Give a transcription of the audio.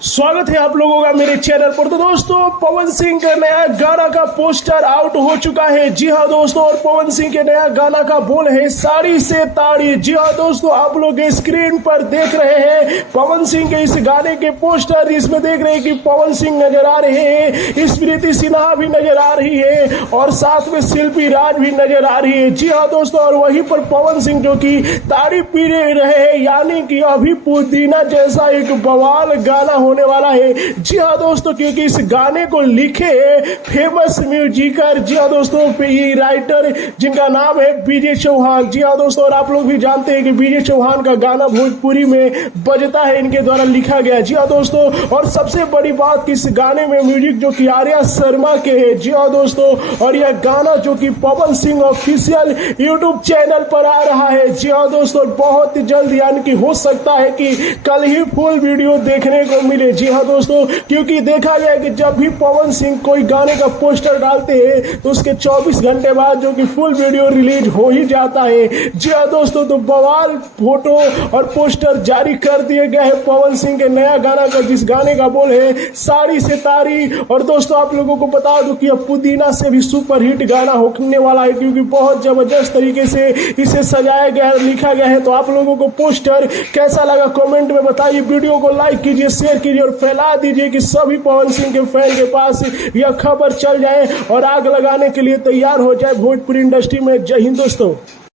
स्वागत है आप लोगों का मेरे चैनल पर। तो दोस्तों, पवन सिंह का नया गाना का पोस्टर आउट हो चुका है। जी हाँ दोस्तों, और पवन सिंह के नया गाना का बोल है साड़ी से ताड़ी। जी हाँ दोस्तों, आप लोग स्क्रीन पर देख रहे हैं पवन सिंह के इस गाने के पोस्टर। इसमें देख रहे हैं कि पवन सिंह नजर आ रहे हैं, स्मृति सिन्हा भी नजर आ रही है और साथ में शिल्पी राज भी नजर आ रही है। जी हाँ दोस्तों, और वहीं पर पवन सिंह जो कि ताड़ी पी रहे हैं, यानी कि अभी पुदीना जैसा एक बवाल गाना होने वाला है। जी हाँ दोस्तों, क्योंकि इस गाने को लिखे फेमस म्यूजिकर, जी हाँ दोस्तों, राइटर जिनका नाम है बीजे चौहान। जी हाँ दोस्तों, और आप लोग भी जानते हैं कि बीजे चौहान का गाना भोजपुरी में बजता है, इनके द्वारा लिखा गया। जी हाँ दोस्तों, और सबसे बड़ी बात कि इस गाने में म्यूजिक जो कि आर्या शर्मा के है। जी हाँ दोस्तों, और यह गाना जो कि Pawan Singh official YouTube channel पर आ रहा है। जी हाँ दोस्तों, बहुत जल्द, यानी कि हो सकता है कि कल ही फुल वीडियो देखने को मिले। जी हाँ दोस्तों, क्योंकि देखा गया कि जब भी पवन सिंह कोई गाने का पोस्टर डालते हैं तो उसके 24 घंटे बाद जो कि फुल वीडियो रिलीज हो ही जाता है। जी हाँ दोस्तों, तो बवाल फोटो और पोस्टर जारी कर दिए गए हैं पवन सिंह के नया गाना का, जिस गाने का बोल है साड़ी से तारी। और दोस्तों, आप लोगों को बता दूं कि अब पुदीना से भी सुपर हिट गाना होने वाला है, क्योंकि बहुत जबरदस्त तरीके से इसे सजाया गया है, लिखा गया है। तो आप लोगों को पोस्टर कैसा लगा कमेंट में बताइए। वीडियो को लाइक कीजिए, शेयर कीजिए और फैला दीजिए कि सभी पवन सिंह के फैन के पास यह खबर चल जाए और आग लगाने के लिए तैयार हो जाए भोजपुरी इंडस्ट्री में। जय हिंद दोस्तों।